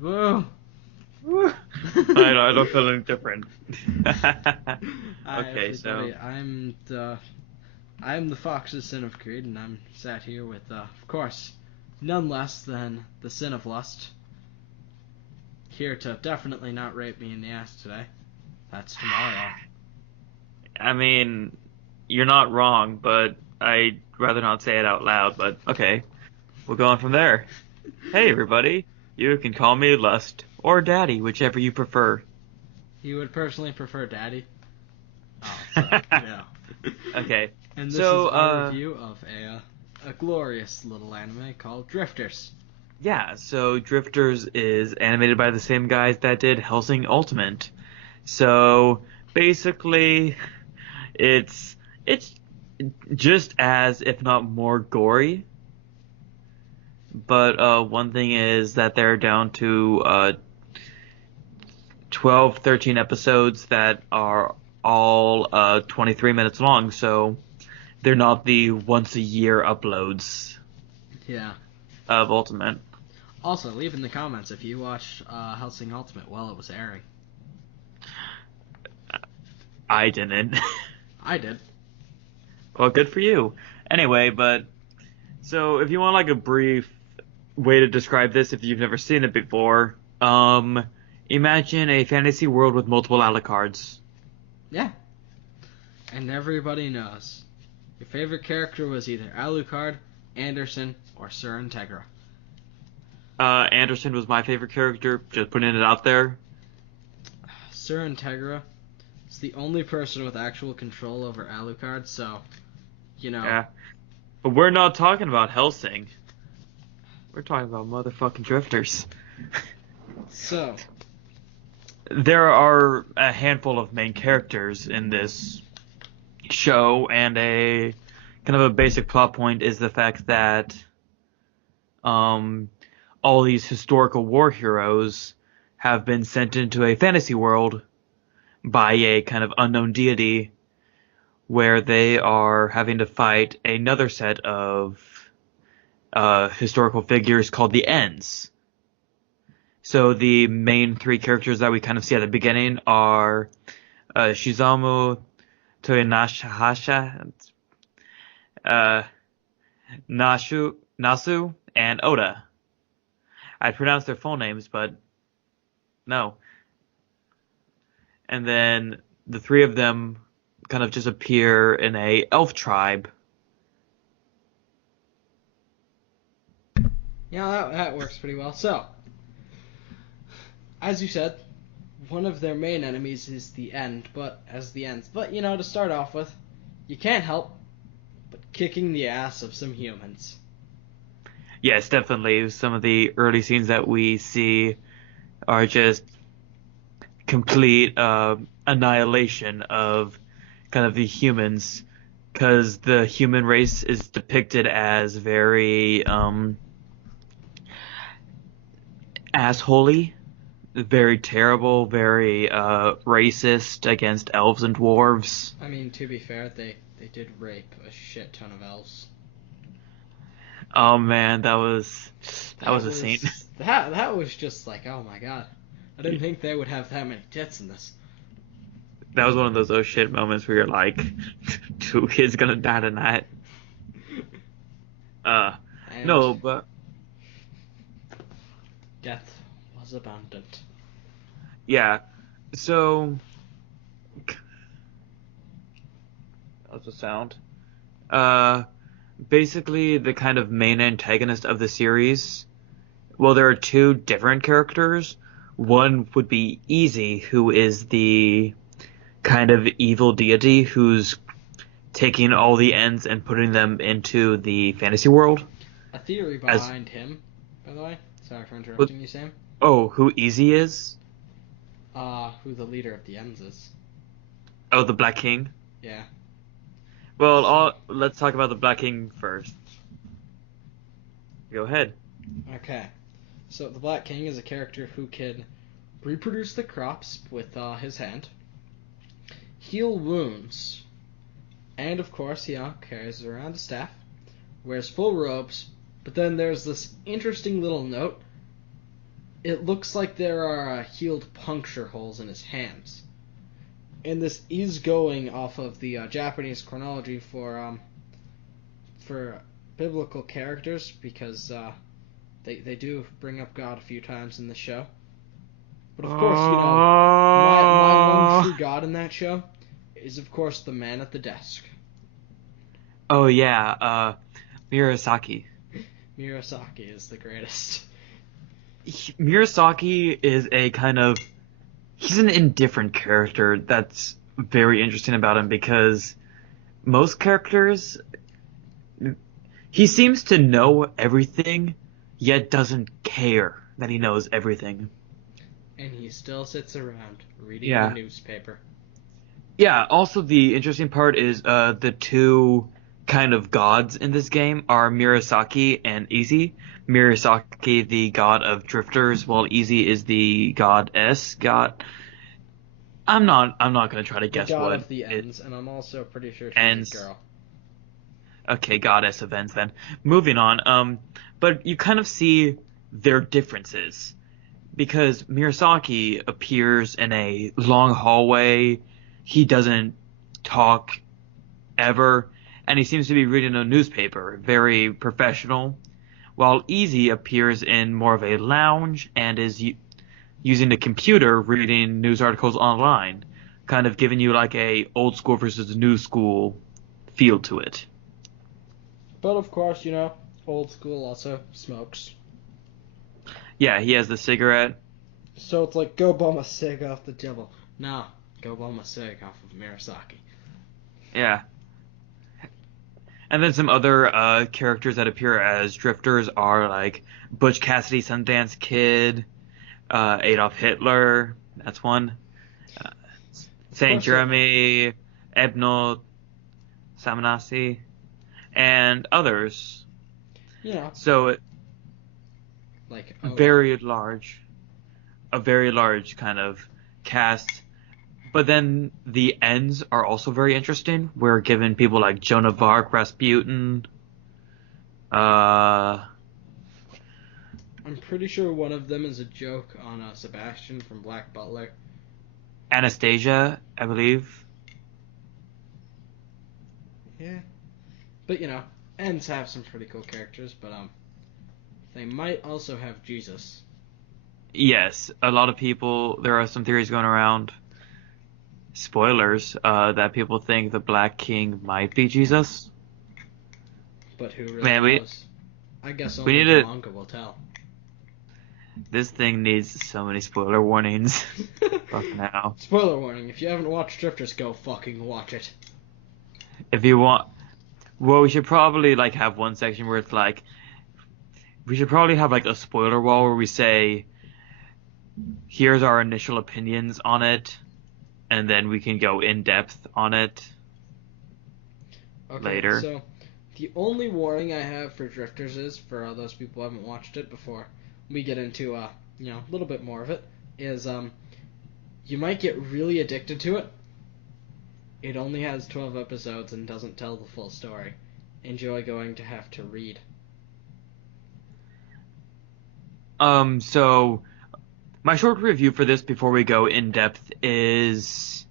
Woo! I don't feel any different. Hi Okay, so everybody, I'm the Fox's Sin of Greed, and I'm sat here with, of course, none less than the Sin of Lust, here to definitely not rape me in the ass today. That's tomorrow. I mean, you're not wrong, but I'd rather not say it out loud. But okay, we'll go on from there. Hey, everybody, you can call me Lust or Daddy, whichever you prefer. You would personally prefer Daddy? Oh, so, yeah. Okay, And this is so our review of a glorious little anime called Drifters. yeah, so Drifters is animated by the same guys that did Hellsing Ultimate. So basically, it's just as, if not more, gory. But one thing is that they're down to 12, 13 episodes that are all 23 minutes long, so they're not the once a year uploads Yeah. of Ultimate. Also, leave in the comments if you watched Hellsing Ultimate while it was airing. I didn't. I did. Well, good for you. Anyway, but so if you want like a brief way to describe this, if you've never seen it before, imagine a fantasy world with multiple Alucards. Yeah. And everybody knows. Your favorite character was either Alucard, Anderson, or Sir Integra. Anderson was my favorite character, just putting it out there. Sir Integra is the only person with actual control over Alucard, so, you know. Yeah. But we're not talking about Helsing. We're talking about motherfucking drifters. So, There are a handful of main characters in this show, and a kind of a basic plot point is the fact that all these historical war heroes have been sent into a fantasy world by a kind of unknown deity where they are having to fight another set of historical figures called the Ends. So the main three characters that we kind of see at the beginning are Shizamu Toyonashihasha, uh, Nasu, and Oda. I'd pronounce their full names, but no. And then the three of them kind of just appear in a elf tribe. yeah, that works pretty well. So, as you said, one of their main enemies is the End, But, you know, to start off with, you can't help but kicking the ass of some humans. Yes, definitely. Some of the early scenes that we see are just complete annihilation of kind of the humans, because the human race is depicted as very assholey, very terrible, very racist against elves and dwarves. I mean, to be fair, they did rape a shit ton of elves. Oh man, that was a scene. That was just like, oh my god. I didn't think they would have that many tits in this. That was one of those oh shit moments where you're like, two kids gonna die tonight. Uh, And no, but death was abundant. yeah. So that's the sound. Uh, basically the kind of main antagonist of the series. Well, there are two different characters. One would be Easy, who is the kind of evil deity who's taking all the ends and putting them into the fantasy world. A theory As behind him, by the way. Sorry for what? interrupting you, Sam. Oh, who Easy is? Who the leader of the Ends is. Oh, the Black King. Yeah. Well, So, let's talk about the Black King first. Go ahead. okay. So the Black King is a character who can reproduce the crops with his hand, heal wounds, and of course he carries around a staff, wears full robes. But then there's this interesting little note it looks like there are healed puncture holes in his hands. And this is going off of the Japanese chronology for biblical characters because they do bring up God a few times in the show. But of course, my one true God in that show is of course the man at the desk. Oh yeah, Murasaki. Murasaki is the greatest. Murasaki is a kind of he's an indifferent character that's very interesting about him because most characters he seems to know everything yet doesn't care that he knows everything. And he still sits around reading the Yeah. newspaper. Yeah, also the interesting part is the two kind of gods in this game are Murasaki and Easy. Murasaki, the god of drifters, while Easy is the goddess. I'm not gonna try to The guess god what of the it ends, and I'm also pretty sure she's a ends. girl. Okay, goddess of ends then. Moving on. But you kind of see their differences because Murasaki appears in a long hallway. He doesn't talk ever, and he seems to be reading a newspaper, very professional, while Easy appears in more of a lounge and is using the computer reading news articles online, kind of giving you like a old school versus new school feel to it. But of course, old school also smokes. Yeah, he has the cigarette. So it's like, go bum a cig off the devil. Nah, go bum a cig off of Murasaki. Yeah. And then some other characters that appear as drifters are like Butch Cassidy, Sundance Kid, Adolf Hitler. That's one. Uh, Of Saint course, Jeremy, Ebno Samanasi, and others. you know, So like Oda. very large, a very large kind of cast. But then the ends are also very interesting. We're given people like Joan of Arc, Rasputin, uh, I'm pretty sure one of them is a joke on Sebastian from Black Butler. Anastasia, I believe. Yeah. But ends have some pretty cool characters, but they might also have Jesus. Yes, a lot of people. There are some theories going around. Spoilers. That people think the Black King might be Jesus. But who really Man, we knows? I guess we only need the to. manga will tell. This thing needs so many spoiler warnings. Fuck now. Spoiler warning, if you haven't watched Drifters, go fucking watch it. If you want, well, we should probably like have one section where it's like we should probably have like a spoiler wall where we say here's our initial opinions on it, and then we can go in depth on it Okay, later. so the only warning I have for Drifters is, for all those people who haven't watched it before we get into, a little bit more of it, is, you might get really addicted to it. It only has 12 episodes and doesn't tell the full story. Enjoy going to have to read. So my short review for this before we go in depth is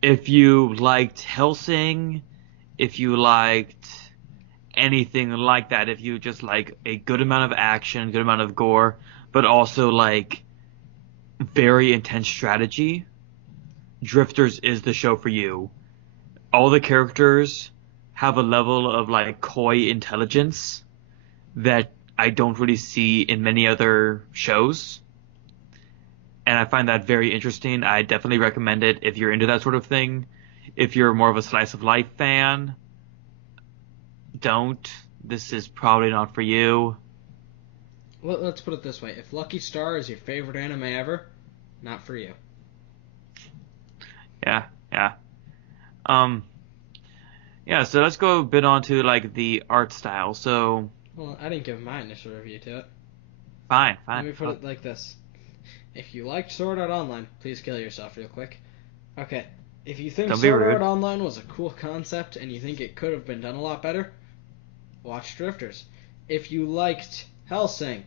if you liked Hellsing, if you liked anything like that, if you just like a good amount of action, good amount of gore, but also like very intense strategy, Drifters is the show for you. All the characters have a level of like coy intelligence that I don't really see in many other shows. And I find that very interesting. I definitely recommend it if you're into that sort of thing. If you're more of a slice of life fan, don't. This is probably not for you. Well, let's put it this way. If Lucky Star is your favorite anime ever, not for you. Yeah, yeah. Um, yeah, so let's go a bit on to like the art style. So, Well, I didn't give my initial review to it. fine, Let fine. me put it like this. If you liked Sword Art Online, please kill yourself real quick. Okay, if you think Don't be Sword rude. Art Online was a cool concept and you think it could have been done a lot better, watch Drifters. If you liked Hellsing,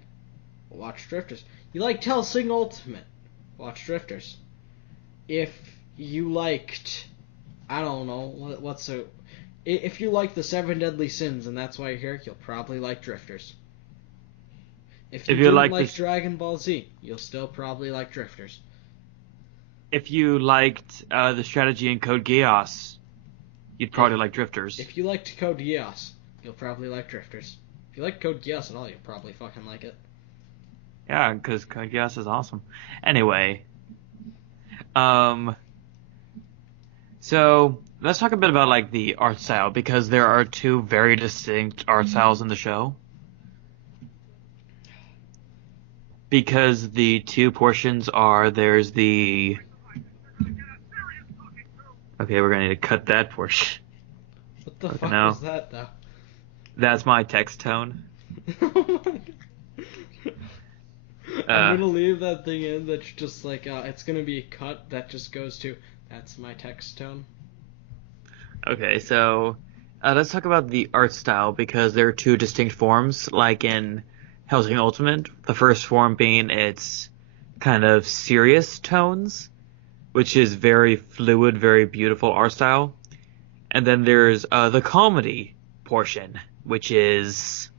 Watch Drifters. You liked Hellsing Ultimate? Watch Drifters. If you liked, I don't know, what's a... If you like the Seven Deadly Sins and that's why you're here, you'll probably like Drifters. If you If you didn't like like this, Dragon Ball Z, you'll still probably like Drifters. if you liked the strategy in Code Geass, you'd If probably like Drifters. if you liked Code Geass, you'll probably like Drifters. If you like Code Geass at all, you'll probably fucking like it. Yeah, because Code Geass is awesome. Anyway, um, so let's talk a bit about like the art style because there are two very distinct art styles in the show. Because the two portions are there's the okay, we're gonna need to cut that portion. What the Okay, fuck now was that, though? that's my text tone. Oh my God. I'm Uh, gonna leave that thing in that's just like, it's gonna be a cut that just goes to, that's my text tone. okay, so let's talk about the art style because there are two distinct forms, like in Hellsing Ultimate. The first form being its kind of serious tones, which is very fluid, very beautiful art style. And then there's the comedy portion, which is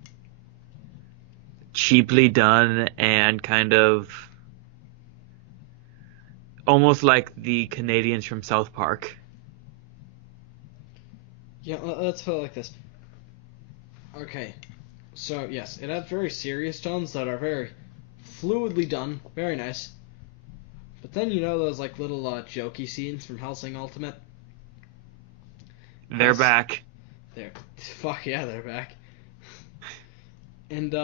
cheaply done and kind of almost like the Canadians from South Park. Yeah, let's put it like this. Okay, so yes, it has very serious tones that are very fluidly done, very nice. But then you know those like little jokey scenes from Hellsing Ultimate? They're Yes, back. they're fuck yeah, they're back. And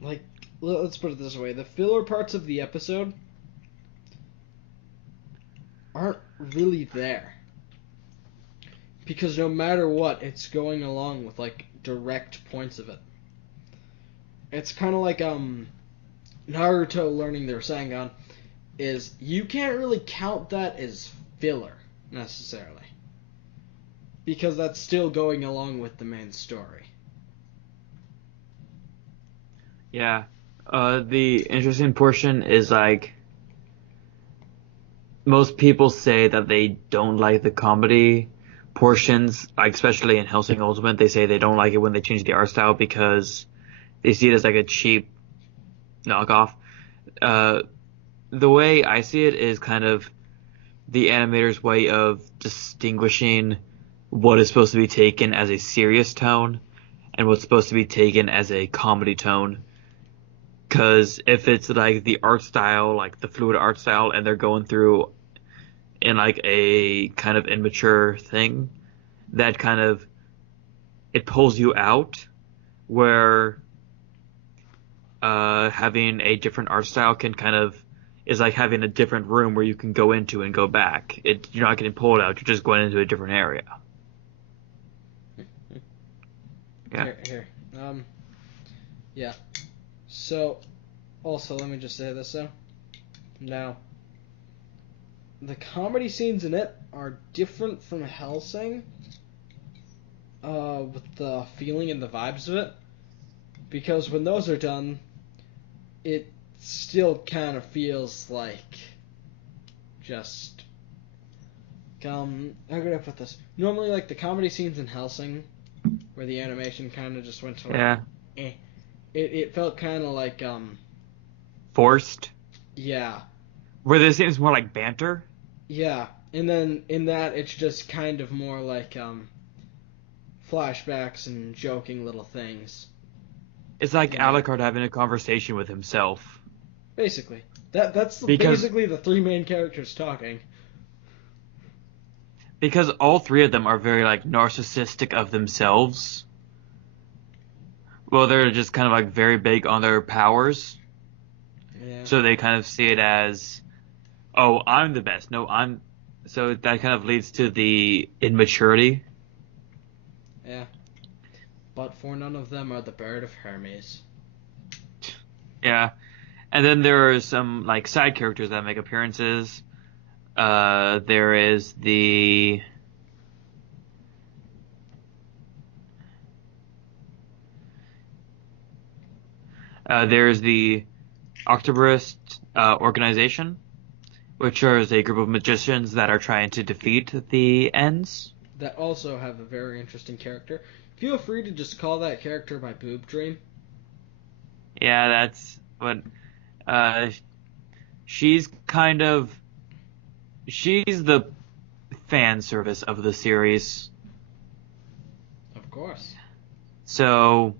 like let's put it this way: the filler parts of the episode aren't really there because no matter what, it's going along with like direct points of it. It's kind of like Naruto learning their Rasengan is you can't really count that as filler necessarily because that's still going along with the main story. Yeah. The interesting portion is like most people say that they don't like the comedy portions, like especially in Hellsing Ultimate. They say they don't like it when they change the art style because they see it as like a cheap knockoff. Uh, the way I see it is kind of the animator's way of distinguishing what is supposed to be taken as a serious tone and what's supposed to be taken as a comedy tone. Because if it's like the art style, like the fluid art style, and they're going through in like a kind of immature thing, that kind of it pulls you out. Where having a different art style can kind of is like having a different room where you can go into and go back. You're not getting pulled out. You're just going into a different area. Yeah. Here. Yeah. So, also, let me just say this though. Now, the comedy scenes in it are different from Hellsing, with the feeling and the vibes of it, because when those are done, it still kind of feels like just, how could I put this? Normally, like, the comedy scenes in Hellsing, where the animation kind of just went to, like, Yeah. it felt kind of like, Forced. yeah. Where this seems more like banter. Yeah, and then in that it's just kind of more like flashbacks and joking little things. It's like And Alucard having a conversation with himself. basically, that's Because basically the three main characters talking. because all three of them are very like narcissistic of themselves. Well, they're just kind of like very big on their powers. Yeah. So they kind of see it as, oh, I'm the best. No, I'm. So that kind of leads to the immaturity. Yeah. But for none of them are the Bird of Hermes. Yeah. And then there are some like side characters that make appearances. There is the There's the Octoburst organization, which is a group of magicians that are trying to defeat the Ends. That also have a very interesting character. Feel free to just call that character my boob dream. Yeah, that's what. Uh, she's kind of. She's the fan service of the series. Of course. So,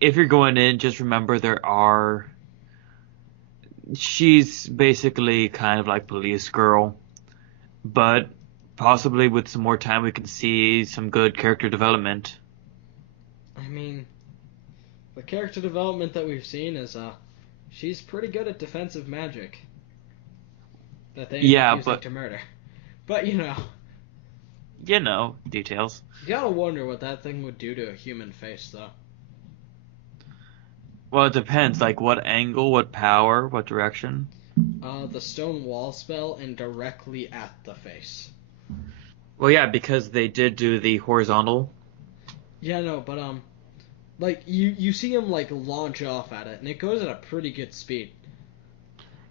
if you're going in, just remember there are. She's basically kind of like Police Girl, but possibly with some more time we can see some good character development. I mean, the character development that we've seen is she's pretty good at defensive magic that they end Yeah, up using but to murder. But details. you gotta wonder what that thing would do to a human face, though. Well, it depends, like what angle, what power, what direction. The stone wall spell and directly at the face. Well, yeah, because they did do the horizontal. Yeah, no, but like you see him like launch off at it, and it goes at a pretty good speed.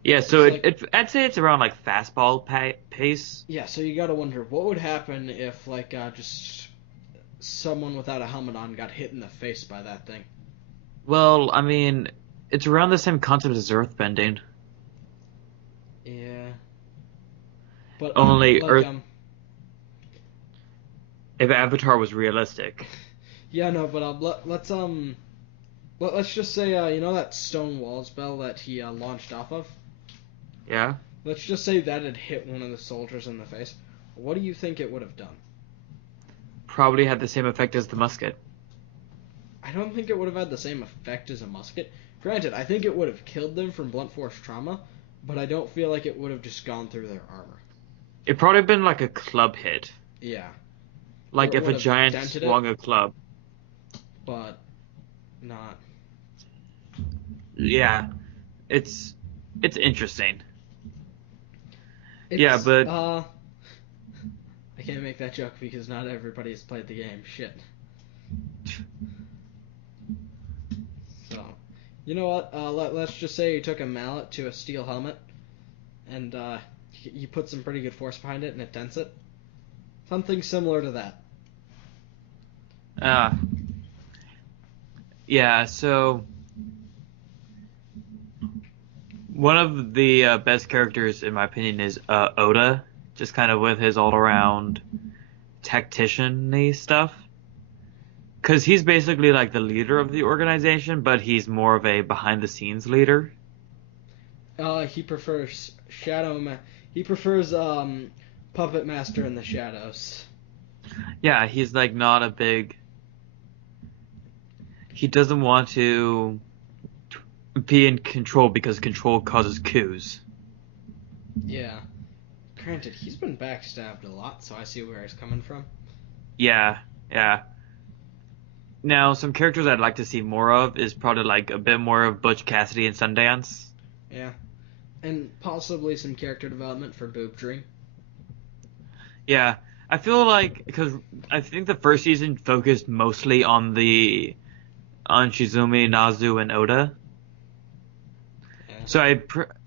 Yeah, so It's I'd say it's around like fastball pace. Yeah, so you gotta wonder what would happen if like just someone without a helmet on got hit in the face by that thing. Well, I mean, it's around the same concept as earthbending. Yeah, but Only like Earth, if Avatar was realistic. yeah, no, but let's just say that stone wall spell that he launched off of. Yeah? Let's just say that had hit one of the soldiers in the face. What do you think it would have done? Probably had the same effect as the musket. I don't think it would have had the same effect as a musket. Granted, I think it would have killed them from blunt force trauma, but I don't feel like it would have just gone through their armor. It'd probably been like a club hit. Yeah. Like Or it if a would have giant dented swung it, a club. but not. Yeah. It's interesting. It's, Yeah, but I can't make that joke because not everybody has played the game. Shit. So, you know what? Let's just say you took a mallet to a steel helmet, and you put some pretty good force behind it, and it dents it. Something similar to that. Yeah, so one of the best characters, in my opinion, is Oda, just kind of with his all-around tactician-y stuff. Because he's basically like the leader of the organization, but he's more of a behind-the-scenes leader. He prefers he prefers puppet master in the shadows. Yeah, he's like not a big. He doesn't want to be in control because control causes coups. Yeah. Granted, he's been backstabbed a lot, so I see where he's coming from. Yeah. Now, some characters I'd like to see more of is probably like a bit more of Butch Cassidy and Sundance. Yeah. And possibly some character development for Boob Dream. Yeah, I feel like because I think the first season focused mostly on Shizumi, Nazu, and Oda. Yeah.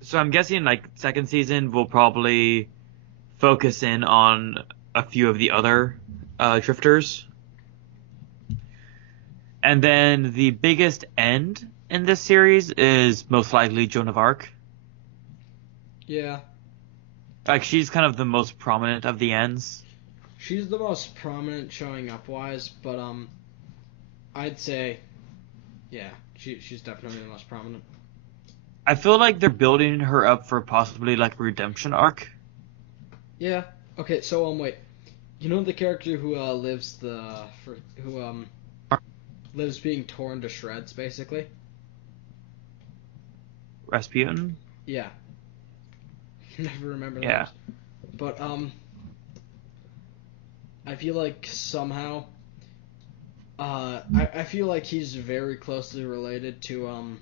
So I'm guessing like second season will probably focus in on a few of the other drifters. And then the biggest end in this series is most likely Joan of Arc. Yeah. Like she's kind of the most prominent of the ends. She's the most prominent showing up wise, but I'd say yeah, she's definitely the most prominent. I feel like they're building her up for possibly like a redemption arc. Yeah. Okay, so wait. You know the character who lives being torn to shreds basically? Rasputin? Yeah. Never remember that. Yeah. But I feel like somehow I feel like he's very closely related to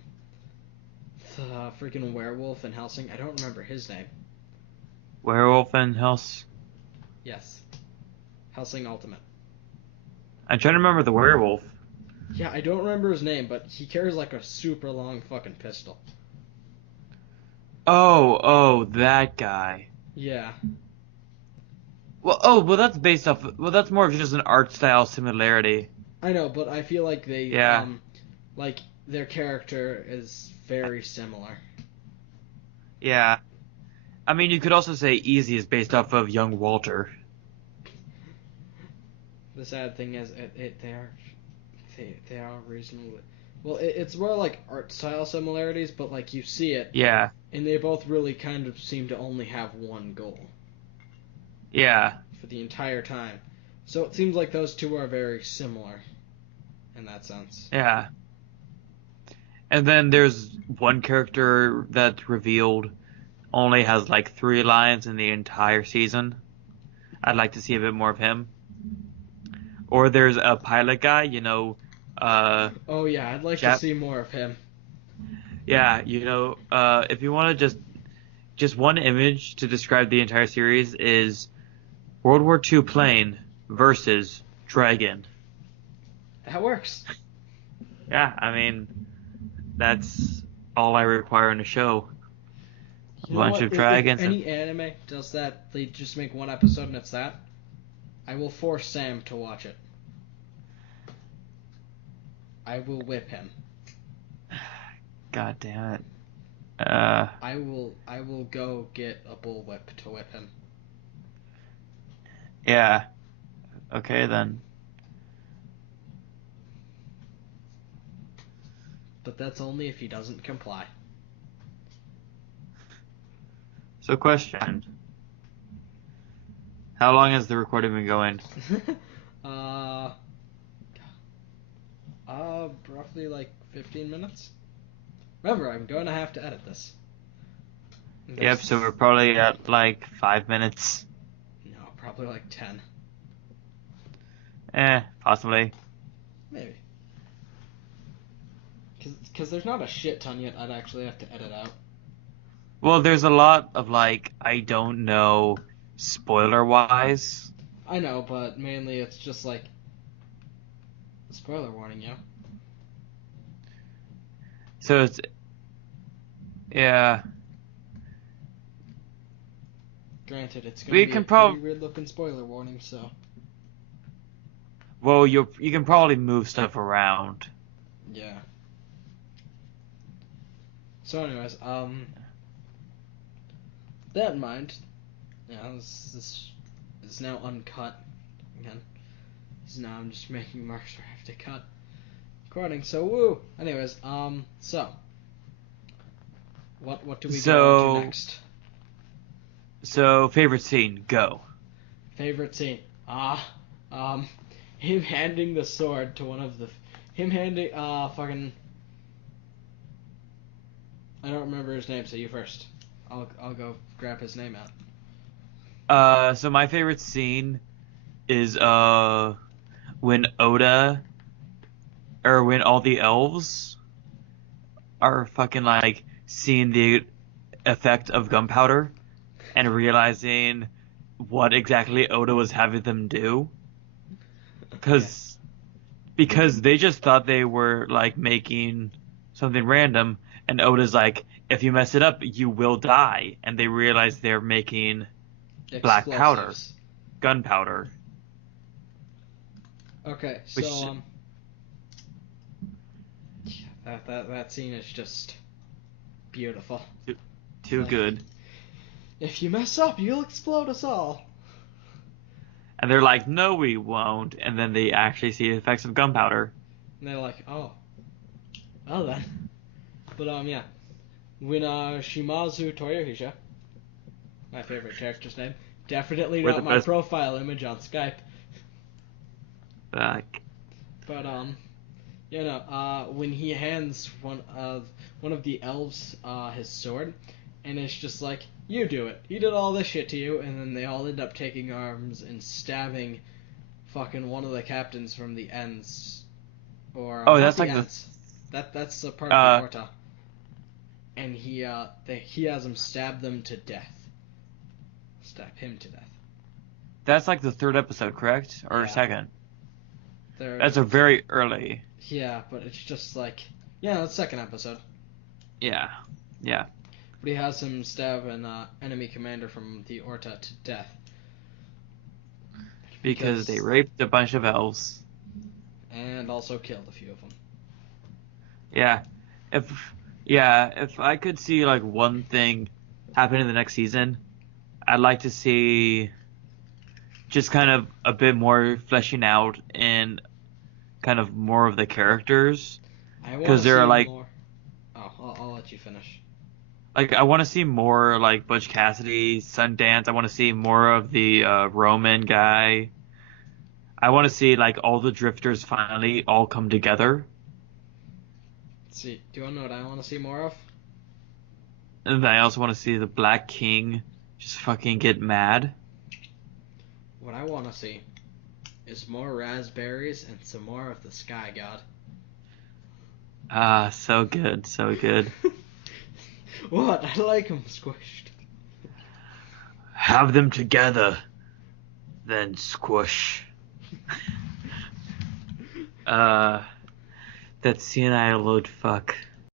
the freaking werewolf in Helsing. I don't remember his name. Werewolf and Hels. Yes. Helsing Ultimate. I'm trying to remember the werewolf. Yeah, I don't remember his name, but he carries like a super long fucking pistol. Oh, that guy. Yeah, Well, that's based off. Well, that's more of just an art style similarity. I know, but I feel like Yeah, like their character is very similar. yeah. I mean, you could also say Easy is based off of young Walter. The sad thing is, they are reasonably. Well, it's more like art style similarities, but like you see it, Yeah, and they both really kind of seem to only have one goal yeah, for the entire time. So it seems like those two are very similar in that sense. yeah. And then there's one character that's revealed only has like 3 lines in the entire season. I'd like to see a bit more of him. Or there's a pilot guy, Oh yeah, I'd like to Jap. see more of him. Yeah, if you want to just one image to describe the entire series is World War II plane versus dragon. That works. Yeah, I mean that's all I require in a show. A You know bunch what? of If dragons and any anime does that, they just make one episode and it's that. I will force Sam to watch it. I will whip him. God damn it. I will go get a bullwhip to whip him. Yeah. Okay then. But that's only if he doesn't comply. So question. How long has the recording been going? uh, roughly like 15 minutes. Remember, I'm going to have to edit this. Yep, so we're probably at like 5 minutes. No, probably like 10. Possibly. Maybe. Because there's not a shit ton yet I'd actually have to edit out. Well, there's a lot of like, I don't know, spoiler wise. I know, but mainly it's just like spoiler warning, yo. So yeah. Granted, it's We gonna be a can pretty weird looking spoiler warning, so. Well, you can probably move stuff around. Yeah. So, anyways, that in mind, this is now uncut again. So now I'm just making marks where I have to cut recording. So woo. Anyways, so what do we go on to next? So favorite scene, go. Favorite scene. Him handing the sword to him handing fucking. I don't remember his name, so you first. I'll go grab his name out. So my favorite scene is when Oda or when all the elves are fucking like seeing the effect of gunpowder and realizing what exactly Oda was having them do. Because they just thought they were like making something random, and Oda's like, if you mess it up, you will die. And they realize they're making black powder, Explosives. gunpowder. Okay, Which- so that scene is just beautiful. Too Like, good. if you mess up, you'll explode us all. And they're like, no, we won't. And then they actually see the effects of gunpowder. And they're like, oh, well then. But yeah, when Shimazu Toyohisha, my favorite character's name, definitely We're not the my best- profile image on Skype. Like, But when he hands one of the elves his sword, and it's just like, you do it. He did all this shit to you, and then they all end up taking arms and stabbing fucking one of the captains from the ends, or Oh, not that's the like the- ends. That's a part of the Orta. And he has him stab them to death. Stab him to death. that's like the third episode, correct? Or Yeah. second? They're, That's a very early. Yeah, but it's just like, yeah, that's second episode. Yeah, yeah. But he has him stab an enemy commander from the Orta to death. Because they raped a bunch of elves. And also killed a few of them. Yeah. If I could see like one thing happen in the next season, I'd like to see just kind of a bit more fleshing out and kind of more of the characters. I want Because to there see are like more. Oh, I'll let you finish. I want to see more like Butch Cassidy, Sundance. I want to see more of the Roman guy. I want to see like all the drifters finally all come together. Let's see, do you want to know what I want to see more of? And I also want to see the Black King just fucking get mad. What I want to see is more raspberries and some more of the Sky God. Ah, so good, so good. What? I like him squished. Have them together, then squish. That senile load fuck.